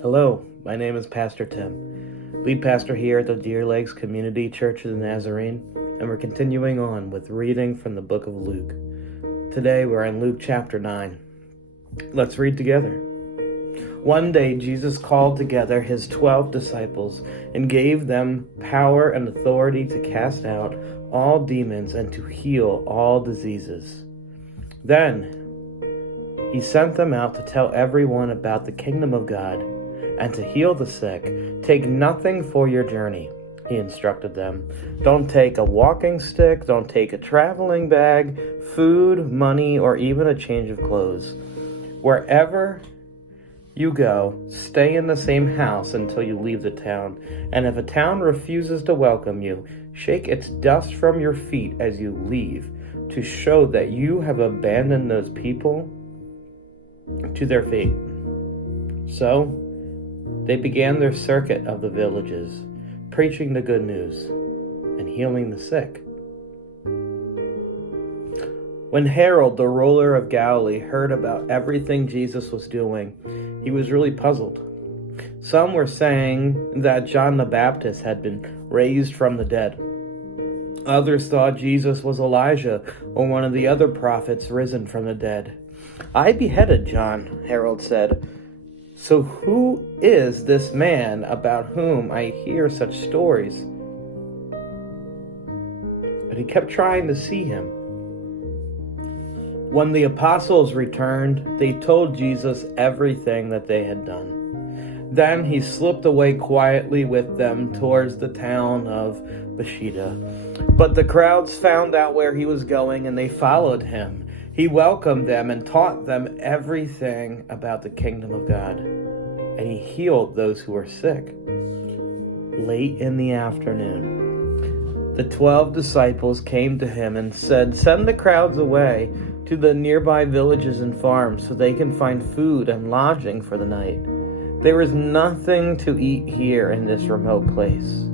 Hello, my name is Pastor Tim, lead pastor here at the Deer Lakes Community Church of the Nazarene, and we're continuing on with reading from the book of Luke. Today we're in Luke chapter 9. Let's read together. One day Jesus called together his 12 disciples and gave them power and authority to cast out all demons and to heal all diseases. Then he sent them out to tell everyone about the kingdom of God and to heal the sick. Take nothing for your journey, he instructed them. Don't take a walking stick, don't take a traveling bag, food, money, or even a change of clothes. Wherever you go, stay in the same house until you leave the town. And if a town refuses to welcome you, shake its dust from your feet as you leave to show that you have abandoned those people to their fate. So they began their circuit of the villages, preaching the good news and healing the sick. When Herod, the ruler of Galilee, heard about everything Jesus was doing, he was really puzzled. Some were saying that John the Baptist had been raised from the dead. Others thought Jesus was Elijah or one of the other prophets risen from the dead. I beheaded John, Herod said. So who is this man about whom I hear such stories? But he kept trying to see him. When the apostles returned, they told Jesus everything that they had done. Then he slipped away quietly with them towards the town of Bethsaida. But the crowds found out where he was going, and they followed him. He welcomed them and taught them everything about the kingdom of God. And he healed those who were sick. Late in the afternoon, the 12 disciples came to him and said, "Send the crowds away to the nearby villages and farms so they can find food and lodging for the night. There is nothing to eat here in this remote place."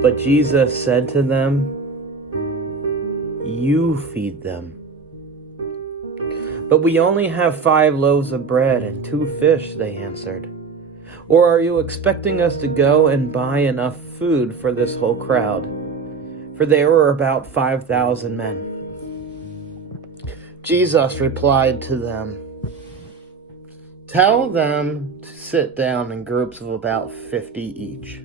But Jesus said to them, "You feed them." "But we only have 5 loaves of bread and 2 fish," they answered. "Or are you expecting us to go and buy enough food for this whole crowd?" For there were about 5,000 men. Jesus replied to them, "Tell them to sit down in groups of about 50 each."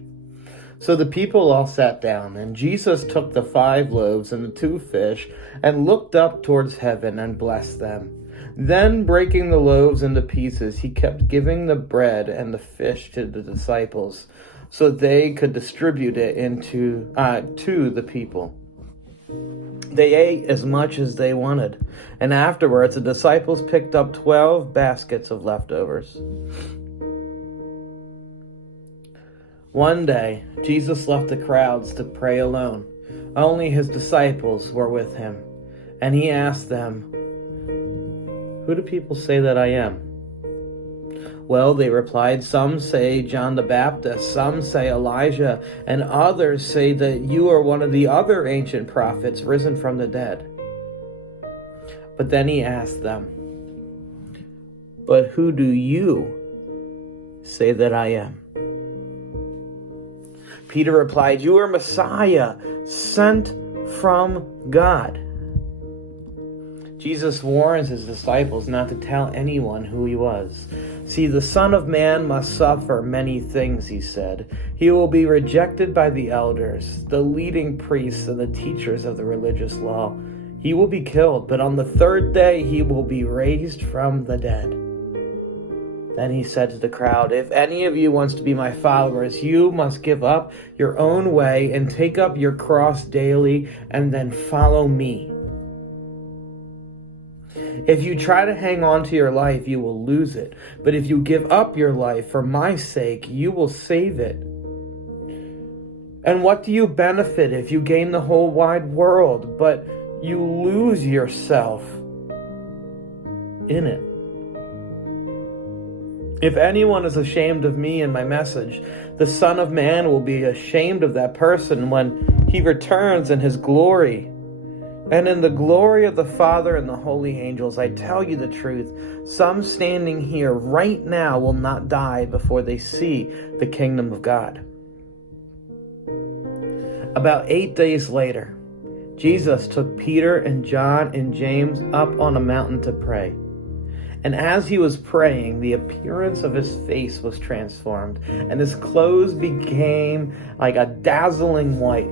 So the people all sat down, and Jesus took the 5 loaves and the 2 fish and looked up towards heaven and blessed them. Then, breaking the loaves into pieces, he kept giving the bread and the fish to the disciples so they could distribute it to the people. They ate as much as they wanted, and afterwards the disciples picked up 12 baskets of leftovers. One day, Jesus left the crowds to pray alone. Only his disciples were with him, and he asked them, "Who do people say that I am?" "Well," they replied, "some say John the Baptist, some say Elijah, and others say that you are one of the other ancient prophets risen from the dead." But then he asked them, "But who do you say that I am?" Peter replied, "You are Messiah, sent from God." Jesus warns his disciples not to tell anyone who he was. "See, the Son of Man must suffer many things," he said. "He will be rejected by the elders, the leading priests, and the teachers of the religious law. He will be killed, but on the 3rd day he will be raised from the dead." Then he said to the crowd, "If any of you wants to be my followers, you must give up your own way and take up your cross daily and then follow me. If you try to hang on to your life, you will lose it. But if you give up your life for my sake, you will save it. And what do you benefit if you gain the whole wide world, but you lose yourself in it? If anyone is ashamed of me and my message, the Son of Man will be ashamed of that person when he returns in his glory and in the glory of the Father and the holy angels. I tell you the truth, some standing here right now will not die before they see the kingdom of God." About 8 days later, Jesus took Peter and John and James up on a mountain to pray. And as he was praying, the appearance of his face was transformed, and his clothes became like a dazzling white.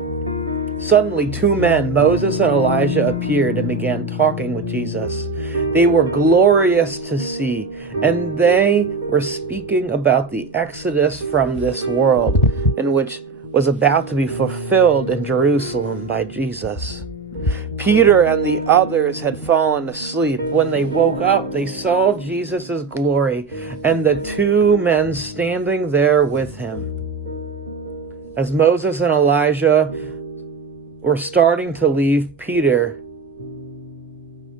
Suddenly, 2 men, Moses and Elijah, appeared and began talking with Jesus. They were glorious to see, and they were speaking about the exodus from this world, in which was about to be fulfilled in Jerusalem by Jesus. Peter and the others had fallen asleep. When they woke up, they saw Jesus' glory and the 2 men standing there with him. As Moses and Elijah were starting to leave, Peter,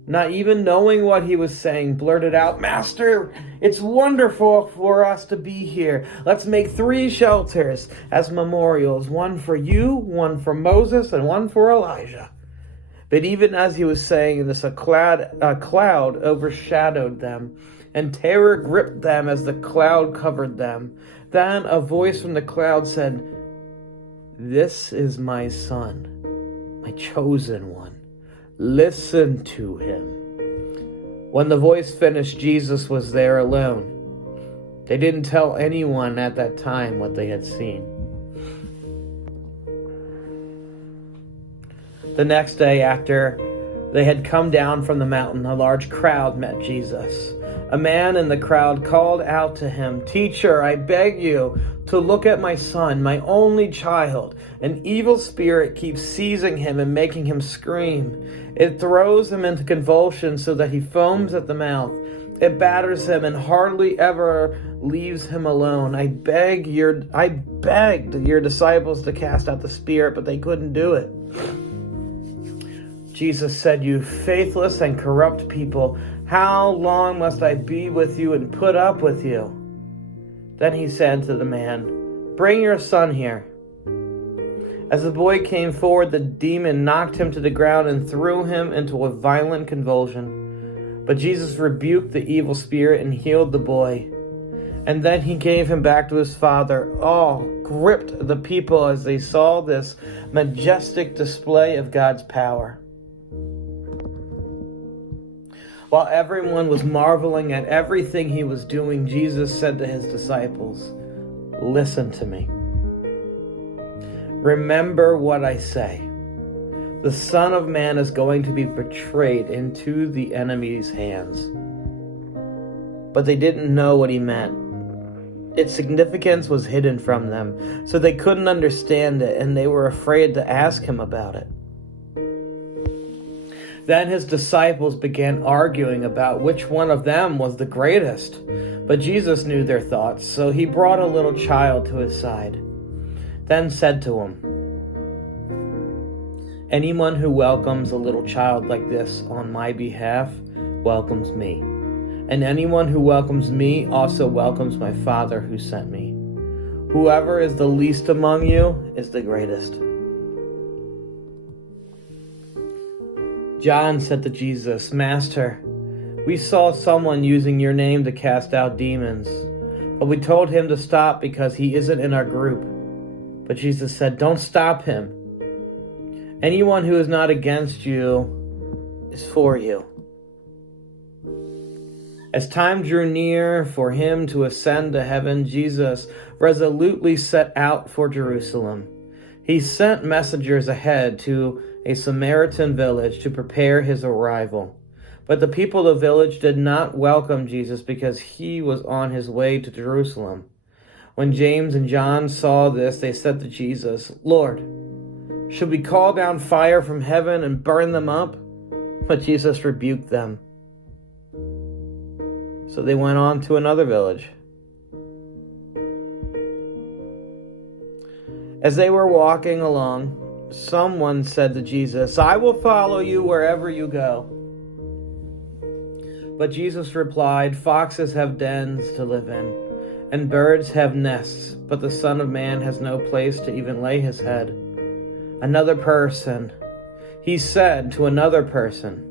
not even knowing what he was saying, blurted out, "Master, it's wonderful for us to be here. Let's make 3 shelters as memorials, one for you, one for Moses, and one for Elijah." But even as he was saying this, a cloud overshadowed them, and terror gripped them as the cloud covered them. Then a voice from the cloud said, "This is my son, my chosen one. Listen to him." When the voice finished, Jesus was there alone. They didn't tell anyone at that time what they had seen. The next day, after they had come down from the mountain, a large crowd met Jesus. A man in the crowd called out to him, "Teacher, I beg you to look at my son, my only child. An evil spirit keeps seizing him and making him scream. It throws him into convulsions so that he foams at the mouth. It batters him and hardly ever leaves him alone. I begged your disciples to cast out the spirit, but they couldn't do it." Jesus said, "You faithless and corrupt people, how long must I be with you and put up with you?" Then he said to the man, "Bring your son here." As the boy came forward, the demon knocked him to the ground and threw him into a violent convulsion. But Jesus rebuked the evil spirit and healed the boy. And then he gave him back to his father. All gripped the people as they saw this majestic display of God's power. While everyone was marveling at everything he was doing, Jesus said to his disciples, "Listen to me. Remember what I say. The Son of Man is going to be betrayed into the enemy's hands." But they didn't know what he meant. Its significance was hidden from them, so they couldn't understand it, and they were afraid to ask him about it. Then his disciples began arguing about which one of them was the greatest. But Jesus knew their thoughts, so he brought a little child to his side, then said to him, "Anyone who welcomes a little child like this on my behalf welcomes me. And anyone who welcomes me also welcomes my Father who sent me. Whoever is the least among you is the greatest." John said to Jesus, "Master, we saw someone using your name to cast out demons, but we told him to stop because he isn't in our group." But Jesus said, "Don't stop him. Anyone who is not against you is for you." As time drew near for him to ascend to heaven, Jesus resolutely set out for Jerusalem. He sent messengers ahead to a Samaritan village to prepare his arrival. But the people of the village did not welcome Jesus because he was on his way to Jerusalem. When James and John saw this, they said to Jesus, "Lord, should we call down fire from heaven and burn them up?" But Jesus rebuked them. So they went on to another village. As they were walking along, someone said to Jesus, "I will follow you wherever you go." But Jesus replied, "Foxes have dens to live in, and birds have nests, but the Son of Man has no place to even lay his head." Another person, He said to another person,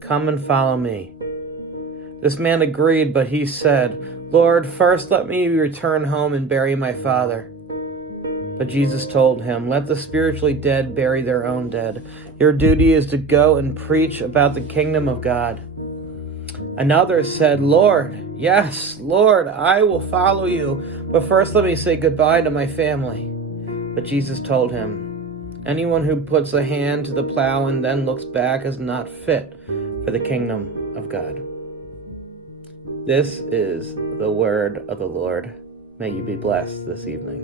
"Come and follow me." This man agreed, but he said, "Lord, first let me return home and bury my father." But Jesus told him, "Let the spiritually dead bury their own dead. Your duty is to go and preach about the kingdom of God." Another said, "Lord, yes, Lord, I will follow you, but first let me say goodbye to my family." But Jesus told him, "Anyone who puts a hand to the plow and then looks back is not fit for the kingdom of God." This is the word of the Lord. May you be blessed this evening.